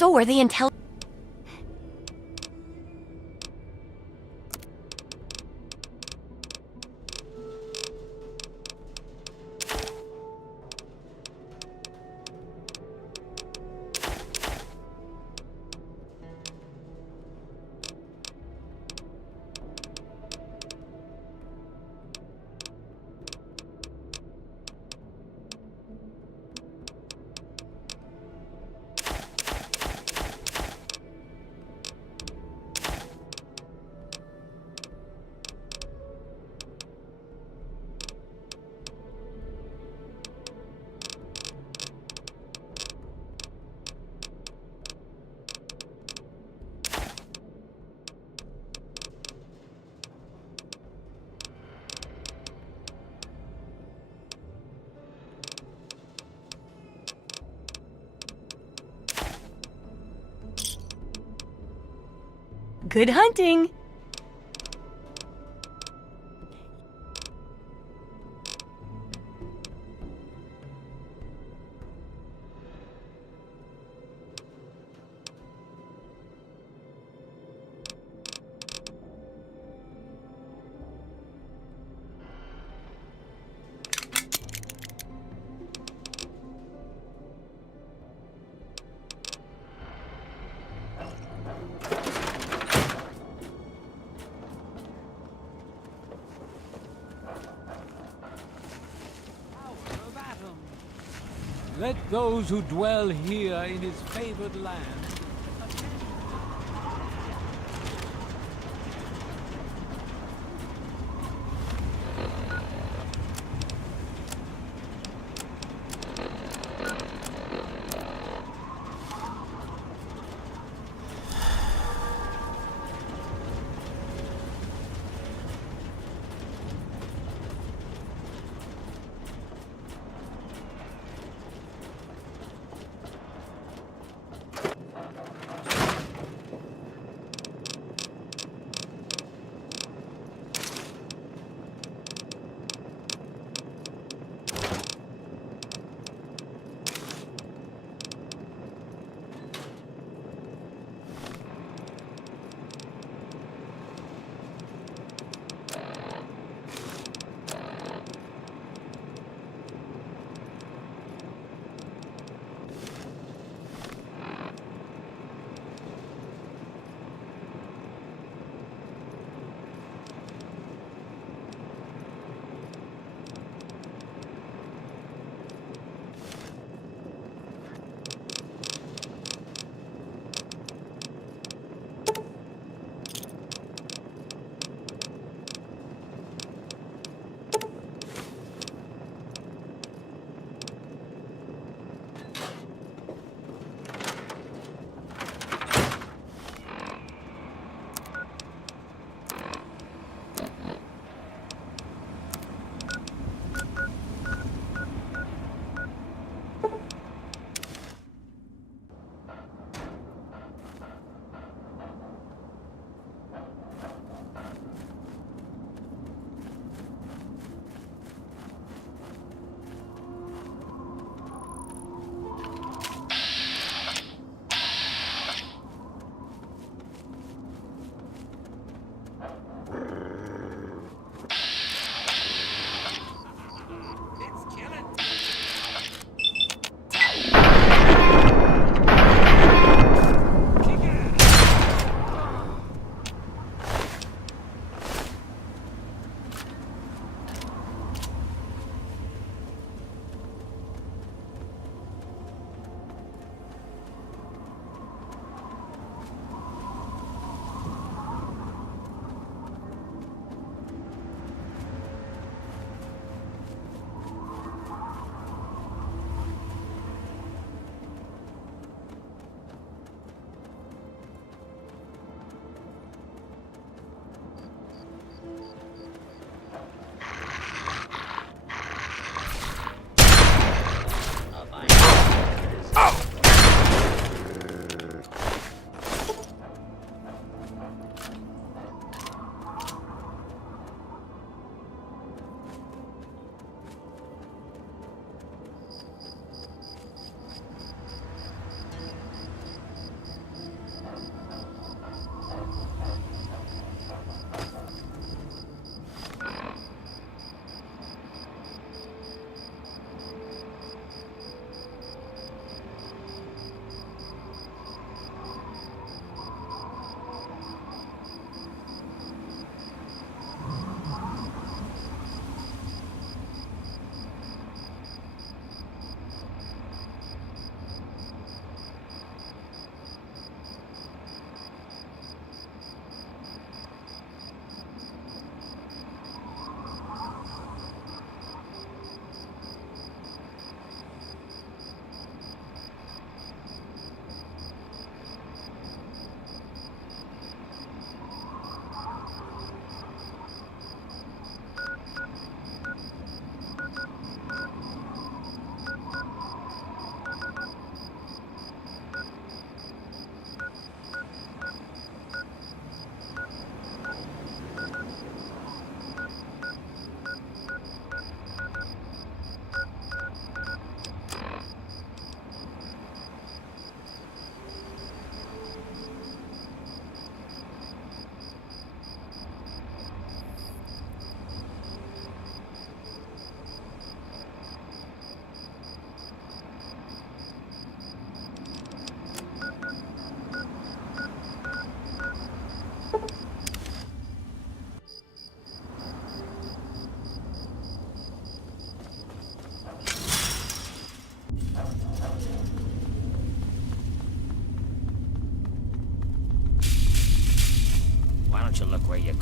So are the intel. Good hunting! Let those who dwell here in his favored land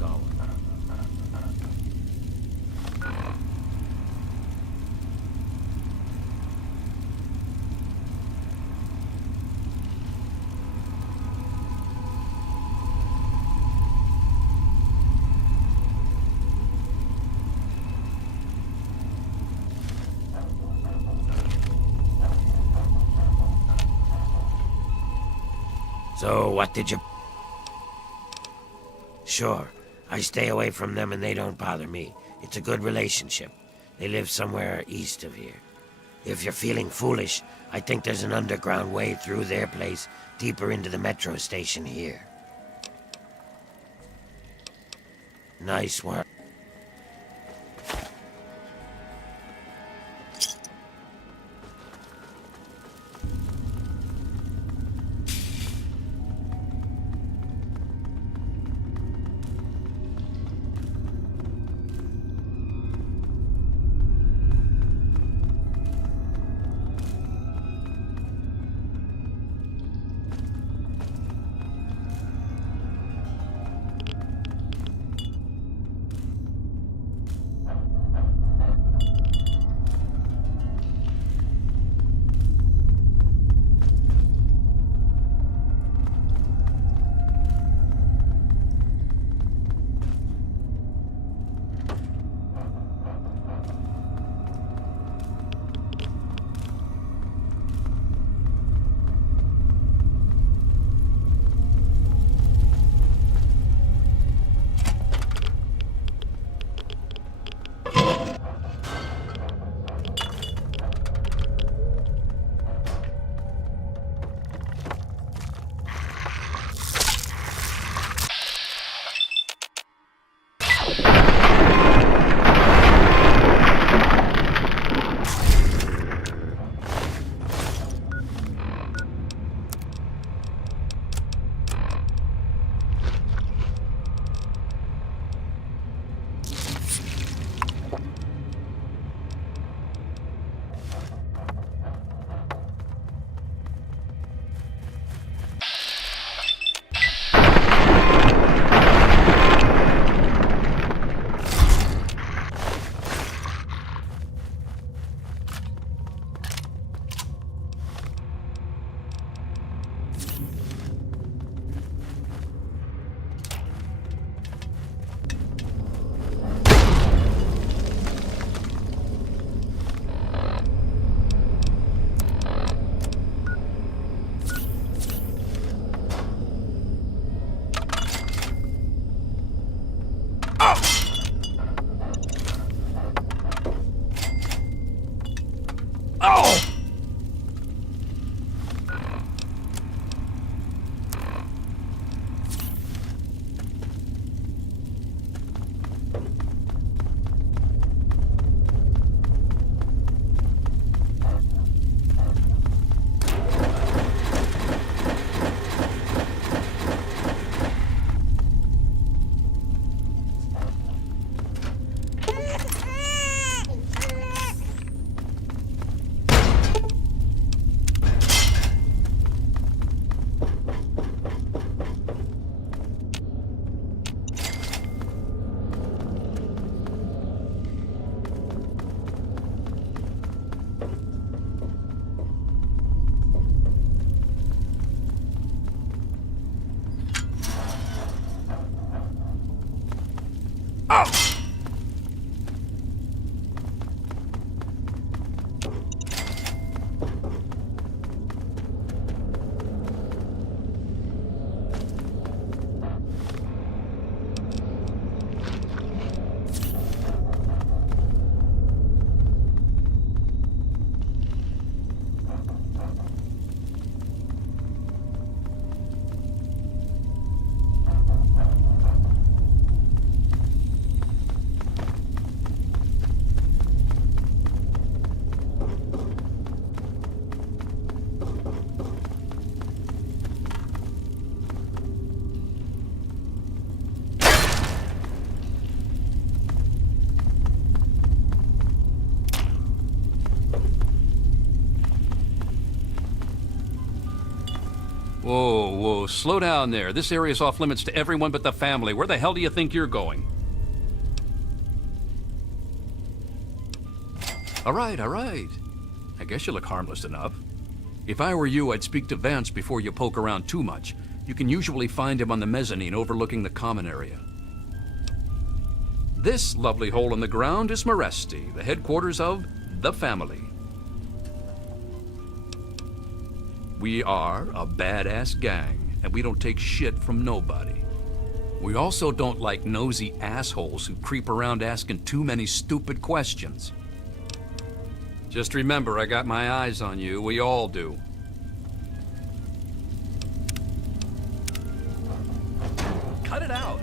going. So, what did you... Sure, I stay away from them and they don't bother me. It's a good relationship. They live somewhere east of here. If you're feeling foolish, I think there's an underground way through their place, deeper into the metro station here. Nice work. Whoa, whoa, slow down there. This area's off limits to everyone but the family. Where the hell do you think you're going? All right, all right. I guess you look harmless enough. If I were you, I'd speak to Vance before you poke around too much. You can usually find him on the mezzanine overlooking the common area. This lovely hole in the ground is Meresti, the headquarters of the family. We are a badass gang, and we don't take shit from nobody. We also don't like nosy assholes who creep around asking too many stupid questions. Just remember, I got my eyes on you. We all do. Cut it out.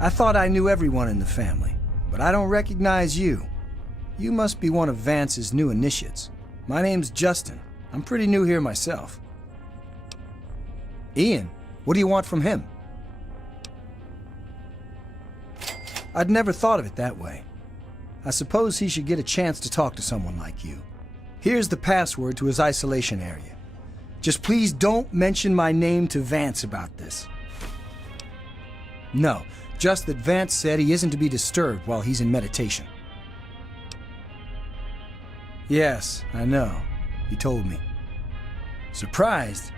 I thought I knew everyone in the family, but I don't recognize you. You must be one of Vance's new initiates. My name's Justin. I'm pretty new here myself. Ian, what do you want from him? I'd never thought of it that way. I suppose he should get a chance to talk to someone like you. Here's the password to his isolation area. Just please don't mention my name to Vance about this. No, just that Vance said he isn't to be disturbed while he's in meditation. Yes, I know. He told me. Surprised?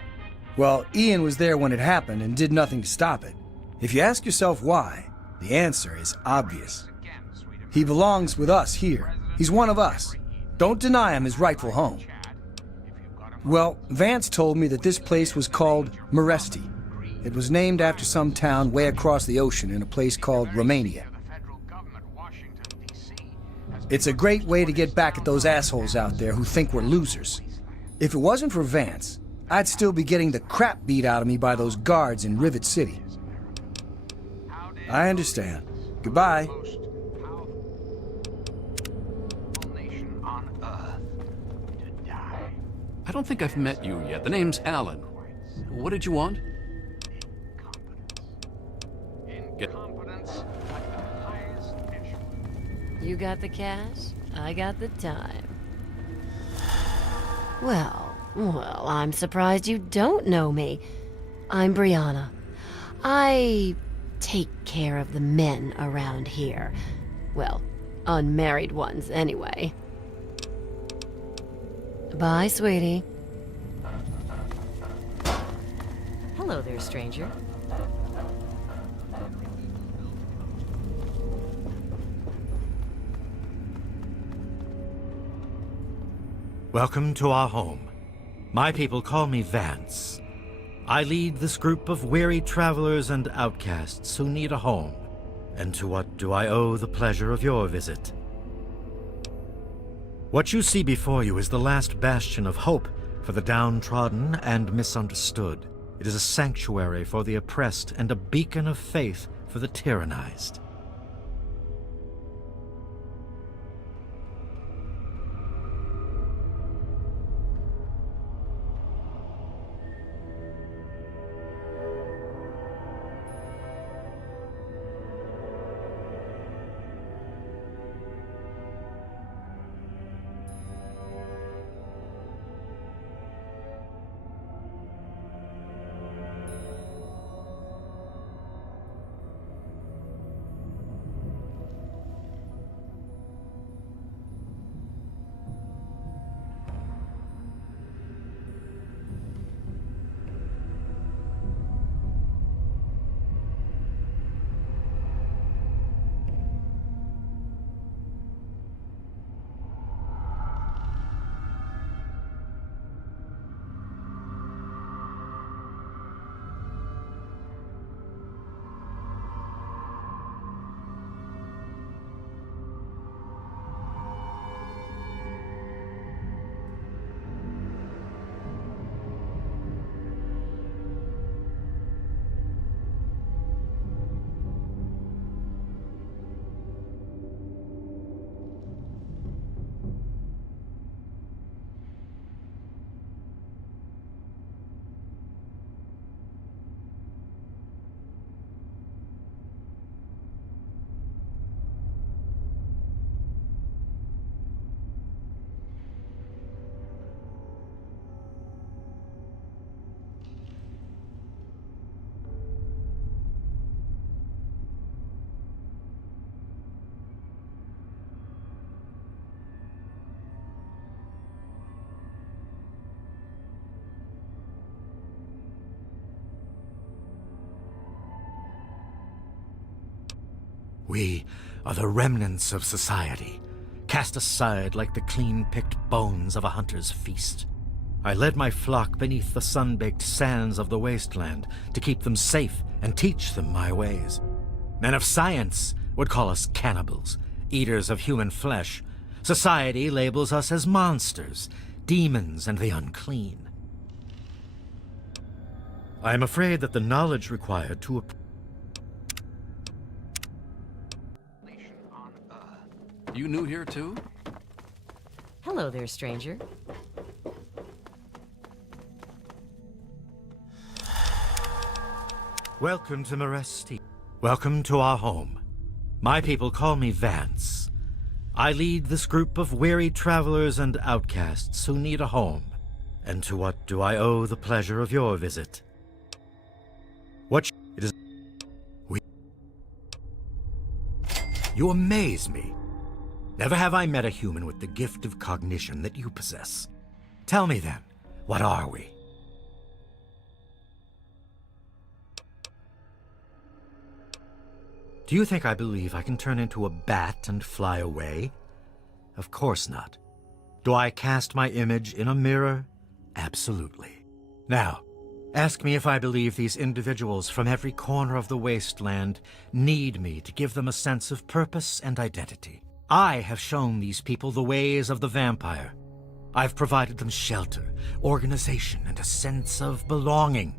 Well, Ian was there when it happened and did nothing to stop it. If you ask yourself why, the answer is obvious. He belongs with us here. He's one of us. Don't deny him his rightful home. Well, Vance told me that this place was called Meresti. It was named after some town way across the ocean in a place called Romania. It's a great way to get back at those assholes out there who think we're losers. If it wasn't for Vance, I'd still be getting the crap beat out of me by those guards in Rivet City. I understand. Goodbye. I don't think I've met you yet. The name's Alan. What did you want? You got the cash, I got the time. Well, I'm surprised you don't know me. I'm Brianna. I take care of the men around here. Well, unmarried ones, anyway. Bye, sweetie. Hello there, stranger. Welcome to our home. My people call me Vance. I lead this group of weary travelers and outcasts who need a home. And to what do I owe the pleasure of your visit? What you see before you is the last bastion of hope for the downtrodden and misunderstood. It is a sanctuary for the oppressed and a beacon of faith for the tyrannized. We are the remnants of society, cast aside like the clean-picked bones of a hunter's feast. I led my flock beneath the sun-baked sands of the wasteland to keep them safe and teach them my ways. Men of science would call us cannibals, eaters of human flesh. Society labels us as monsters, demons, and the unclean. I am afraid that the knowledge required to You new here too? Hello there, stranger. Welcome to Meresti. Welcome to our home. My people call me Vance. I lead this group of weary travelers and outcasts who need a home. And to what do I owe the pleasure of your visit? It is... You amaze me. Never have I met a human with the gift of cognition that you possess. Tell me then, what are we? Do you think I believe I can turn into a bat and fly away? Of course not. Do I cast my image in a mirror? Absolutely. Now, ask me if I believe these individuals from every corner of the wasteland need me to give them a sense of purpose and identity. I have shown these people the ways of the vampire. I've provided them shelter, organization, and a sense of belonging.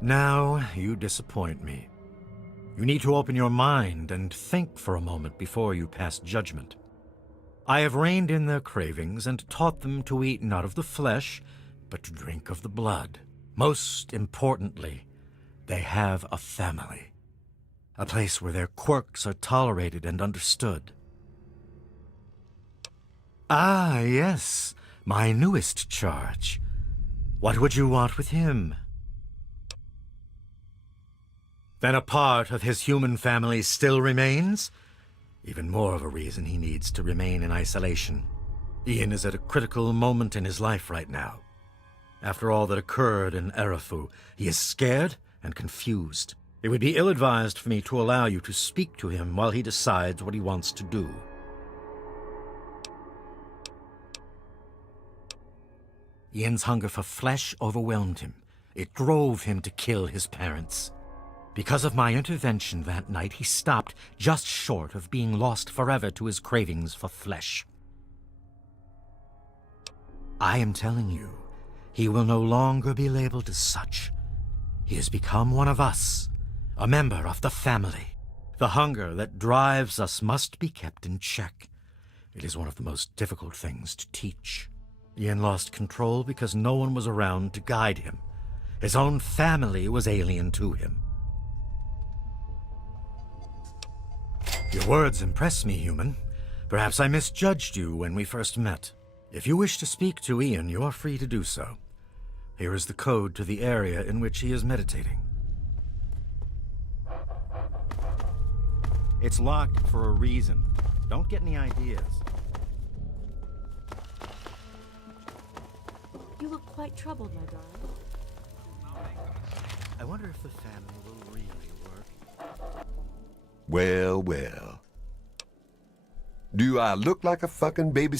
Now, you disappoint me. You need to open your mind and think for a moment before you pass judgment. I have reined in their cravings and taught them to eat not of the flesh, but to drink of the blood. Most importantly, they have a family. A place where their quirks are tolerated and understood. Ah, yes, my newest charge. What would you want with him? Then a part of his human family still remains? Even more of a reason he needs to remain in isolation. Ian is at a critical moment in his life right now. After all that occurred in Erafu, he is scared and confused. It would be ill-advised for me to allow you to speak to him while he decides what he wants to do. Ian's hunger for flesh overwhelmed him. It drove him to kill his parents. Because of my intervention that night, he stopped just short of being lost forever to his cravings for flesh. I am telling you, he will no longer be labeled as such. He has become one of us, a member of the family. The hunger that drives us must be kept in check. It is one of the most difficult things to teach. Ian lost control because no one was around to guide him. His own family was alien to him. Your words impress me, human. Perhaps I misjudged you when we first met. If you wish to speak to Ian, you are free to do so. Here is the code to the area in which he is meditating. It's locked for a reason. Don't get any ideas. You look quite troubled, my darling. I wonder if the family will really work. Well, well. Do I look like a fucking baby?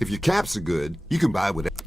If your caps are good, you can buy whatever.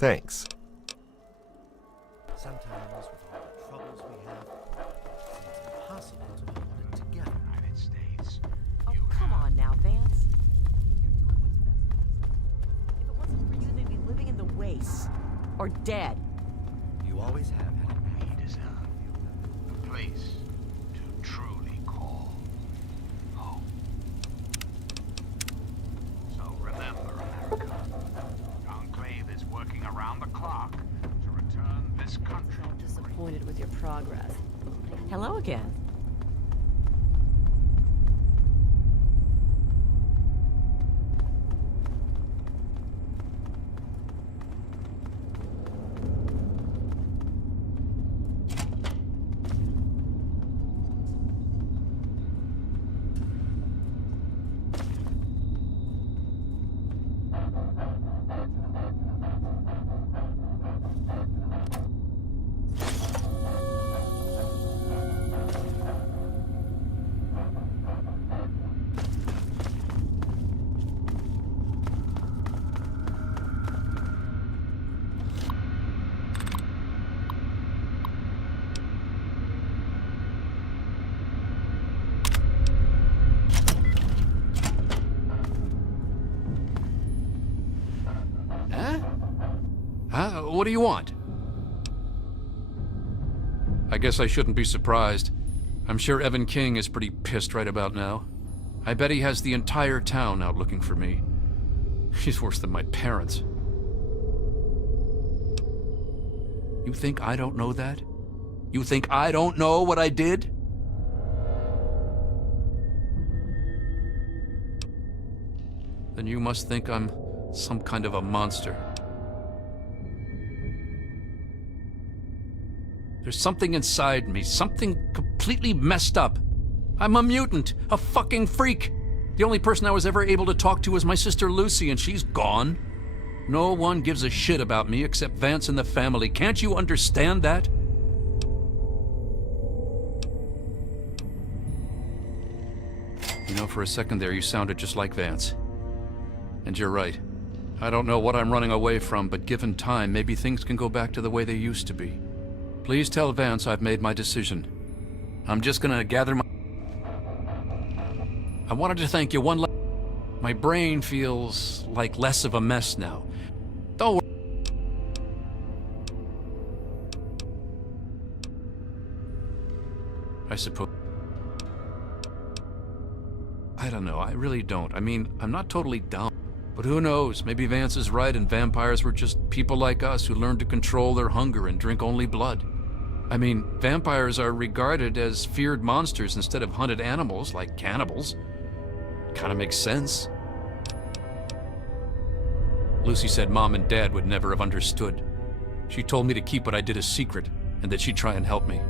Thanks. Sometimes, with all the troubles we have, it seems impossible to hold it together. United States. Oh, come on now, Vance. You're doing what's best for yourself. If it wasn't for you, they'd be living in the wastes. Or dead. You always have had a knack. We deserve a place to truly call home. So remember, America, the Enclave is working around the clock to return this country. I'm disappointed with your progress. Hello again. Huh? What do you want? I guess I shouldn't be surprised. I'm sure Evan King is pretty pissed right about now. I bet he has the entire town out looking for me. He's worse than my parents. You think I don't know that? You think I don't know what I did? Then you must think I'm some kind of a monster. There's something inside me, something completely messed up. I'm a mutant, a fucking freak. The only person I was ever able to talk to was my sister Lucy, and she's gone. No one gives a shit about me except Vance and the family. Can't you understand that? You know, for a second there, you sounded just like Vance. And you're right. I don't know what I'm running away from, but given time, maybe things can go back to the way they used to be. Please tell Vance I've made my decision. I'm just gonna gather my... I wanted to thank you my brain feels like less of a mess now. Don't worry. I suppose... I don't know, I really don't. I mean, I'm not totally dumb. But who knows, maybe Vance is right and vampires were just people like us who learned to control their hunger and drink only blood. I mean, vampires are regarded as feared monsters instead of hunted animals like cannibals. Kinda makes sense. Lucy said Mom and Dad would never have understood. She told me to keep what I did a secret, and that she'd try and help me.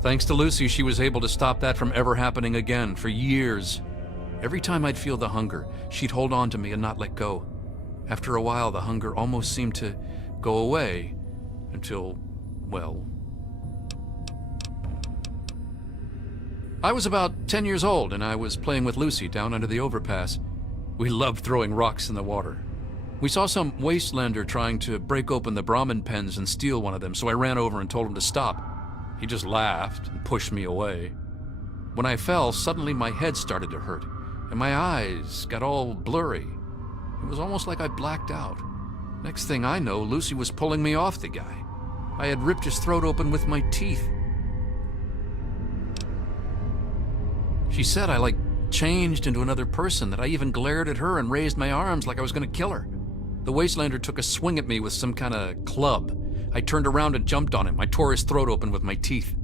Thanks to Lucy, she was able to stop that from ever happening again for years. Every time I'd feel the hunger, she'd hold on to me and not let go. After a while, the hunger almost seemed to go away, until, well... I was about 10 years old, and I was playing with Lucy down under the overpass. We loved throwing rocks in the water. We saw some wastelander trying to break open the Brahmin pens and steal one of them, so I ran over and told him to stop. He just laughed and pushed me away. When I fell, suddenly my head started to hurt, and my eyes got all blurry. It was almost like I blacked out. Next thing I know, Lucy was pulling me off the guy. I had ripped his throat open with my teeth. She said I, changed into another person, that I even glared at her and raised my arms like I was gonna kill her. The wastelander took a swing at me with some kind of club. I turned around and jumped on him. I tore his throat open with my teeth.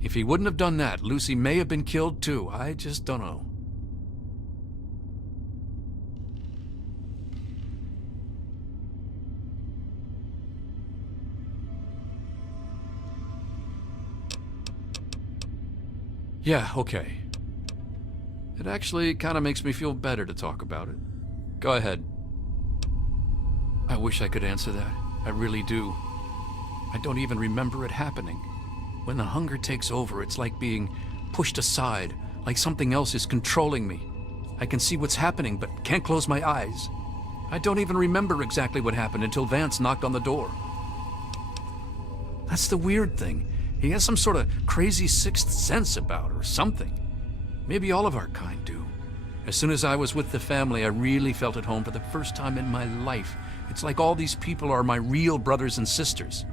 If he wouldn't have done that, Lucy may have been killed too. I just don't know. Yeah, okay. It actually kind of makes me feel better to talk about it. Go ahead. I wish I could answer that. I really do. I don't even remember it happening. When the hunger takes over, it's like being pushed aside, like something else is controlling me. I can see what's happening, but can't close my eyes. I don't even remember exactly what happened until Vance knocked on the door. That's the weird thing. He has some sort of crazy sixth sense about her, or something. Maybe all of our kind do. As soon as I was with the family, I really felt at home for the first time in my life. It's like all these people are my real brothers and sisters.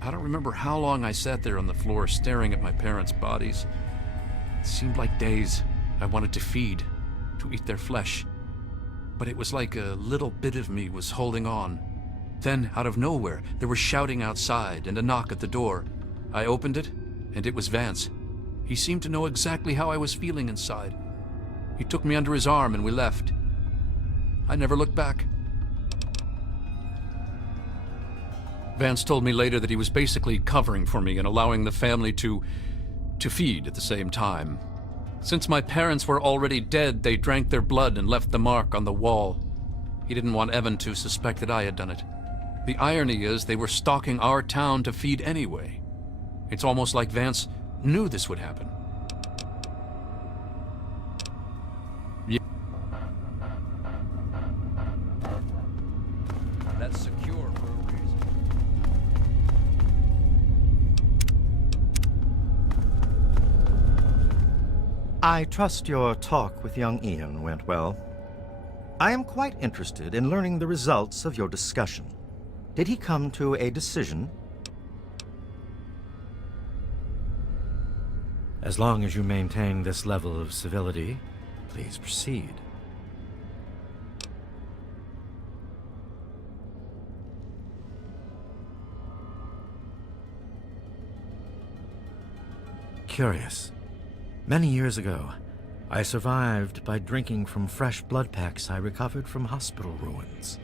I don't remember how long I sat there on the floor staring at my parents' bodies. It seemed like days. I wanted to feed, to eat their flesh. But it was like a little bit of me was holding on. Then, out of nowhere, there was shouting outside and a knock at the door. I opened it, and it was Vance. He seemed to know exactly how I was feeling inside. He took me under his arm and we left. I never looked back. Vance told me later that he was basically covering for me and allowing the family to feed at the same time. Since my parents were already dead, they drank their blood and left the mark on the wall. He didn't want Evan to suspect that I had done it. The irony is they were stalking our town to feed anyway. It's almost like Vance knew this would happen. Yeah. That's secure for a reason. I trust your talk with young Ian went well. I am quite interested in learning the results of your discussion. Did he come to a decision? As long as you maintain this level of civility, please proceed. Curious. Many years ago, I survived by drinking from fresh blood packs I recovered from hospital ruins.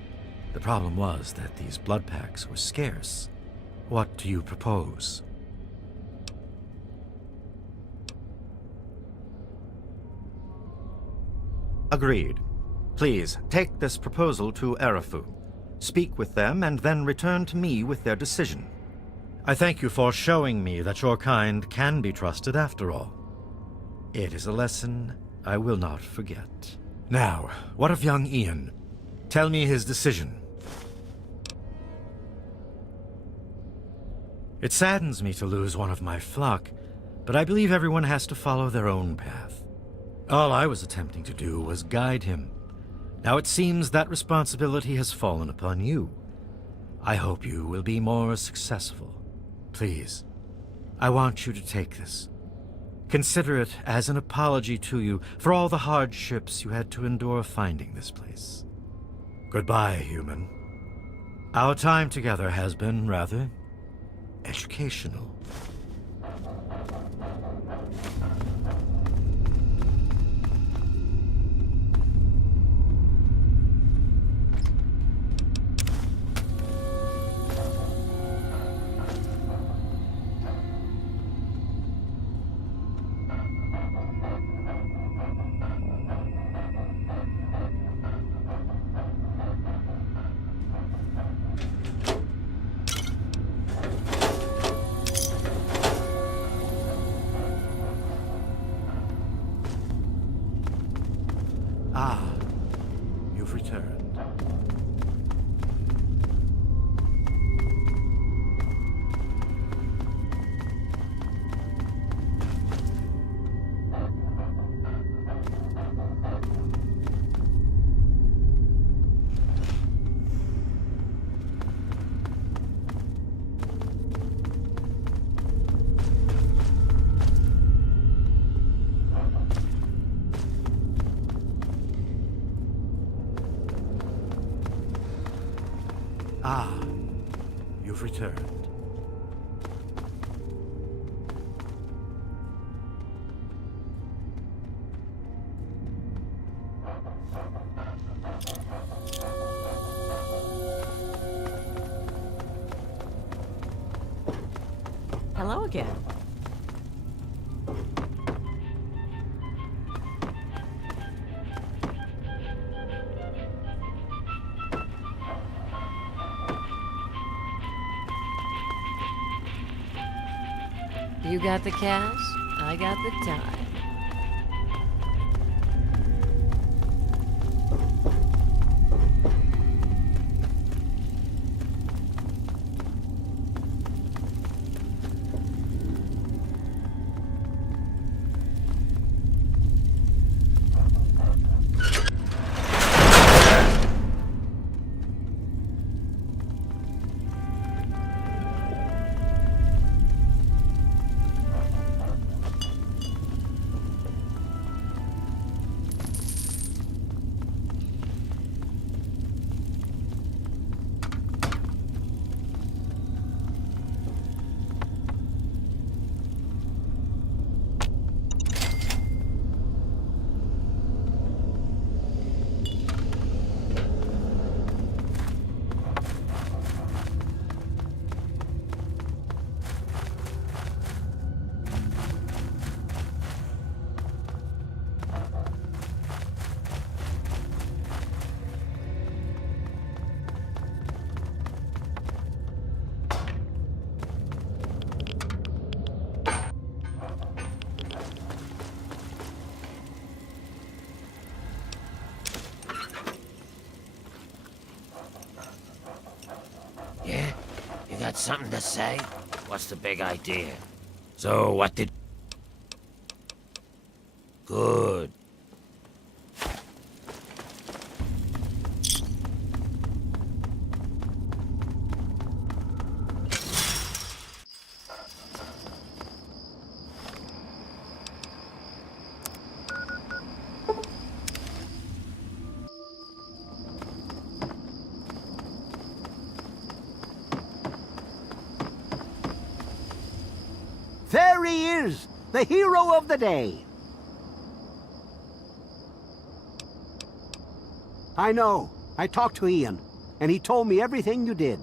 The problem was that these blood packs were scarce. What do you propose? Agreed. Please, take this proposal to Arafu. Speak with them and then return to me with their decision. I thank you for showing me that your kind can be trusted after all. It is a lesson I will not forget. Now, what of young Ian? Tell me his decision. It saddens me to lose one of my flock, but I believe everyone has to follow their own path. All I was attempting to do was guide him. Now it seems that responsibility has fallen upon you. I hope you will be more successful. Please, I want you to take this. Consider it as an apology to you for all the hardships you had to endure finding this place. Goodbye, human. Our time together has been rather educational. Ah, you've returned. Ah, you've returned. Hello again. You got the cash, I got the time. Yeah? You got something to say? What's the big idea? So, what did... Good. There he is, the hero of the day. I know. I talked to Ian, and he told me everything you did.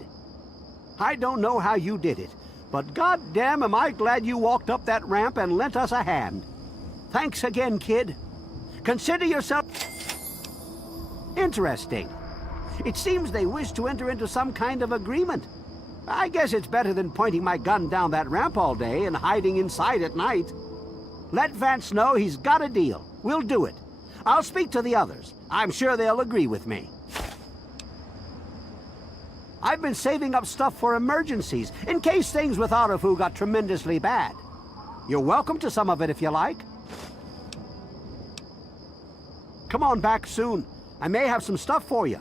I don't know how you did it, but goddamn am I glad you walked up that ramp and lent us a hand. Thanks again, kid. Consider yourself interesting. It seems they wish to enter into some kind of agreement. I guess it's better than pointing my gun down that ramp all day and hiding inside at night. Let Vance know he's got a deal. We'll do it. I'll speak to the others. I'm sure they'll agree with me. I've been saving up stuff for emergencies, in case things with Arafu got tremendously bad. You're welcome to some of it if you like. Come on back soon. I may have some stuff for you.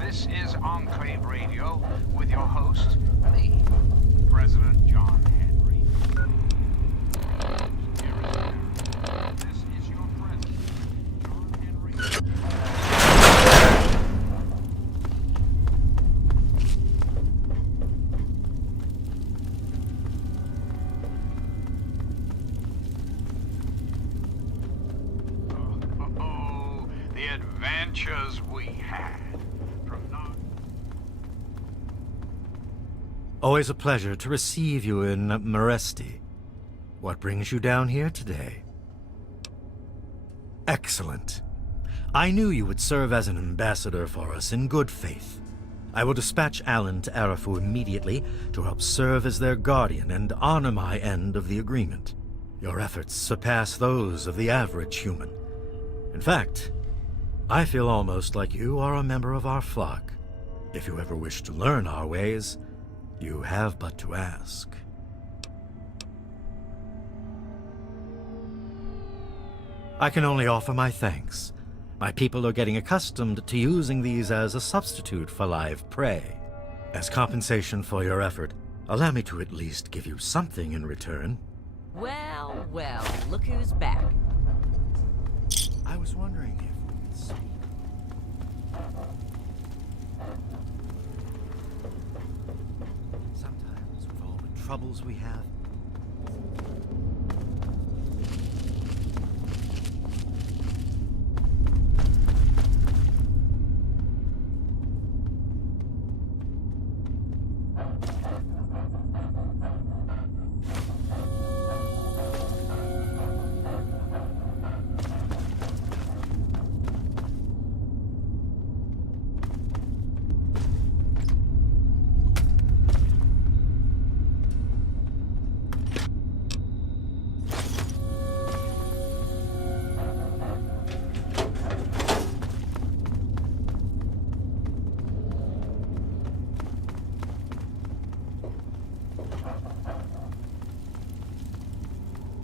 This is Enclave Radio with your host, me, President John Henry. This is your president, John Henry. Oh, the adventures we had. Always a pleasure to receive you in Meresti. What brings you down here today? Excellent. I knew you would serve as an ambassador for us in good faith. I will dispatch Alan to Arafu immediately to help serve as their guardian and honor my end of the agreement. Your efforts surpass those of the average human. In fact, I feel almost like you are a member of our flock. If you ever wish to learn our ways, you have but to ask. I can only offer my thanks. My people are getting accustomed to using these as a substitute for live prey. As compensation for your effort, allow me to at least give you something in return. Well, well, look who's back. I was wondering if we could speak. Sometimes, with all the troubles we have,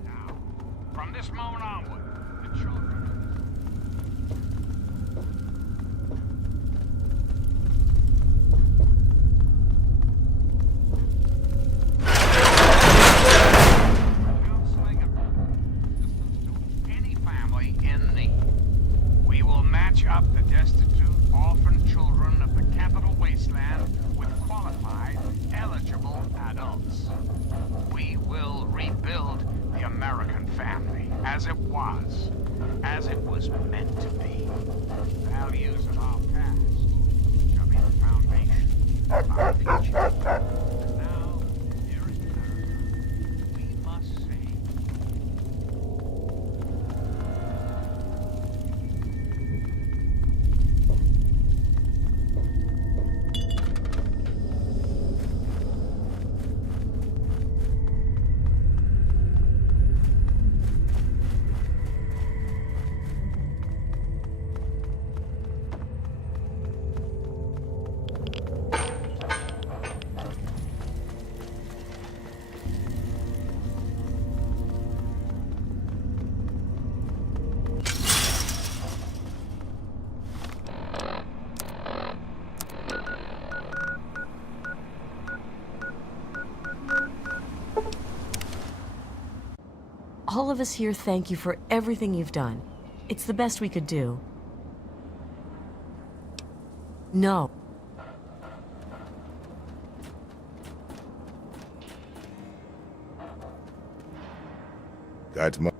Now, from this moment onward, the children counseling and assistance to any family in need. We will match up the destitute orphan children of the capital wasteland with qualified, eligible adults. We will rebuild the American family as it was meant to be. Values of our past shall be the foundation of our future. And now, dear America, we must say All of us here thank you for everything you've done. It's the best we could do. No. That's my...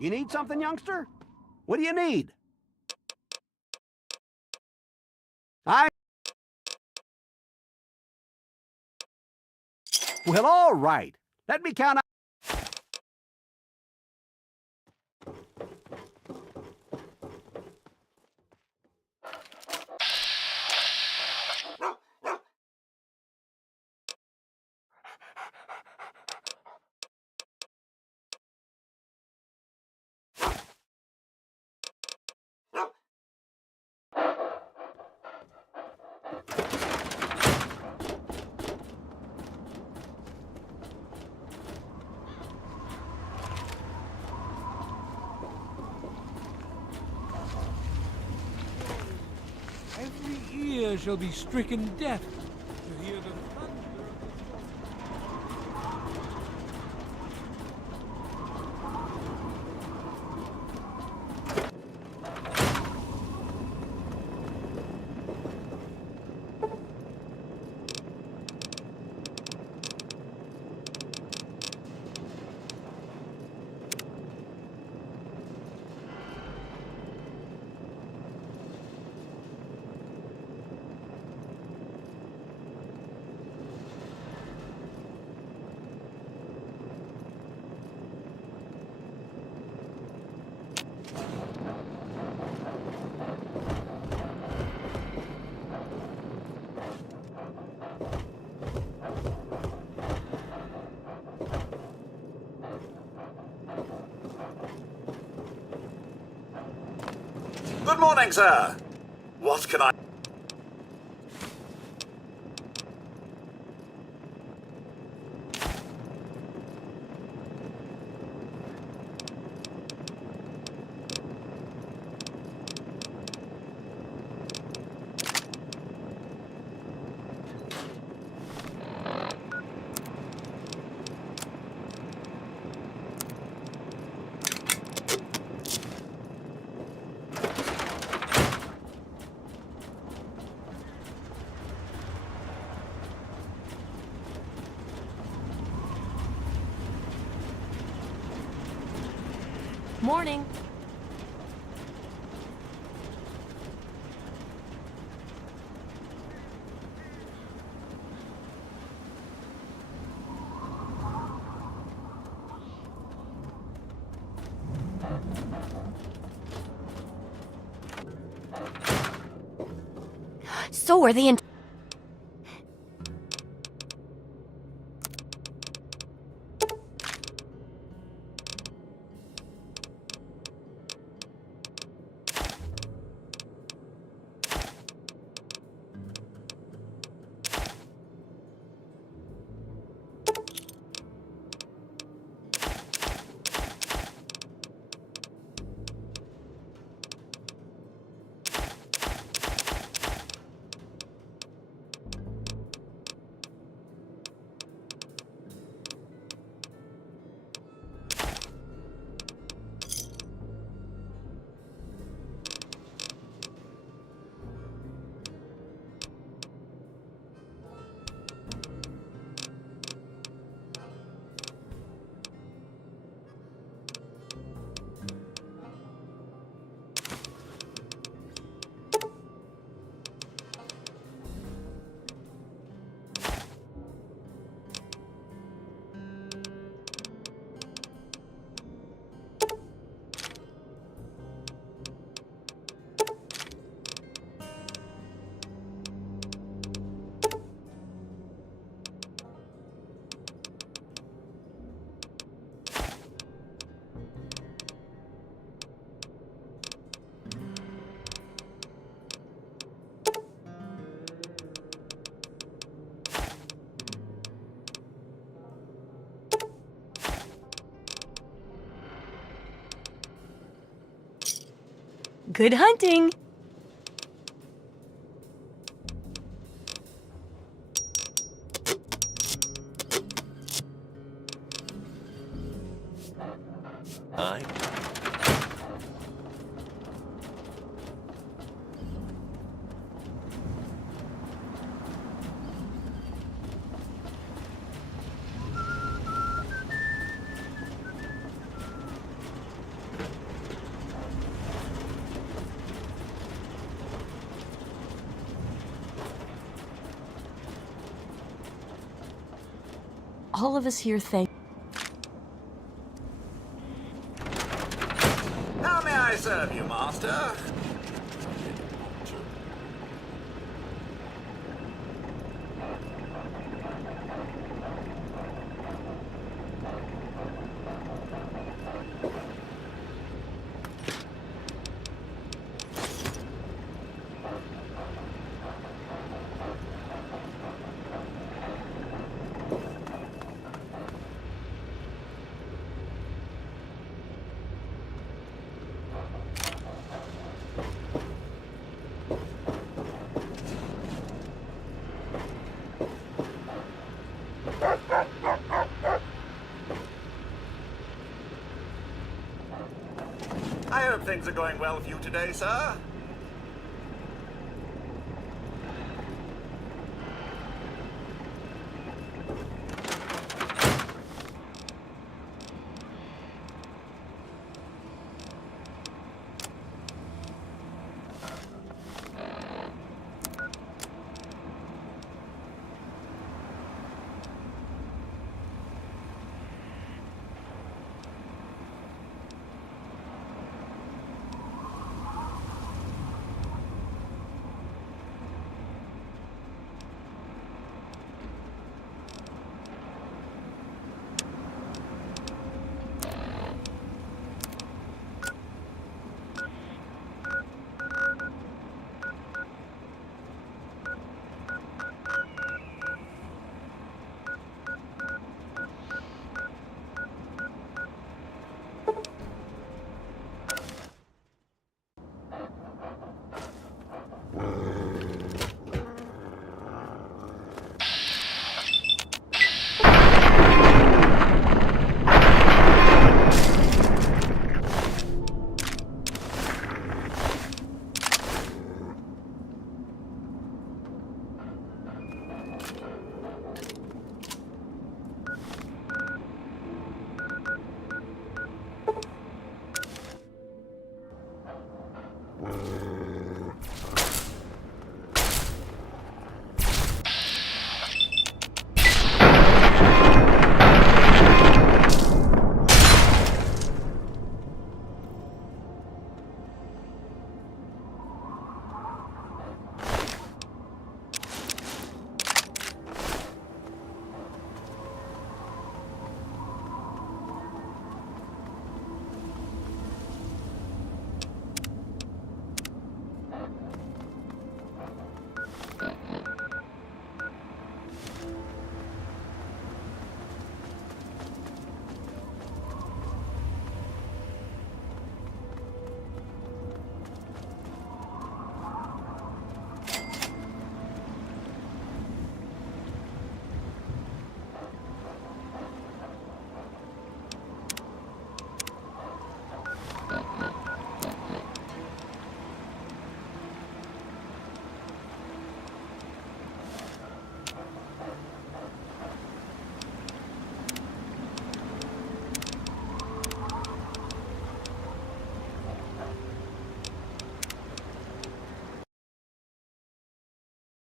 You need something, youngster? What do you need? Well, all right. Let me count. Every ear shall be stricken deaf to hear the thunder Good morning, sir. What can I... Morning. So are the Good hunting! Hi. All of us here thank. How may I serve you, Master? I hope things are going well for you today, sir.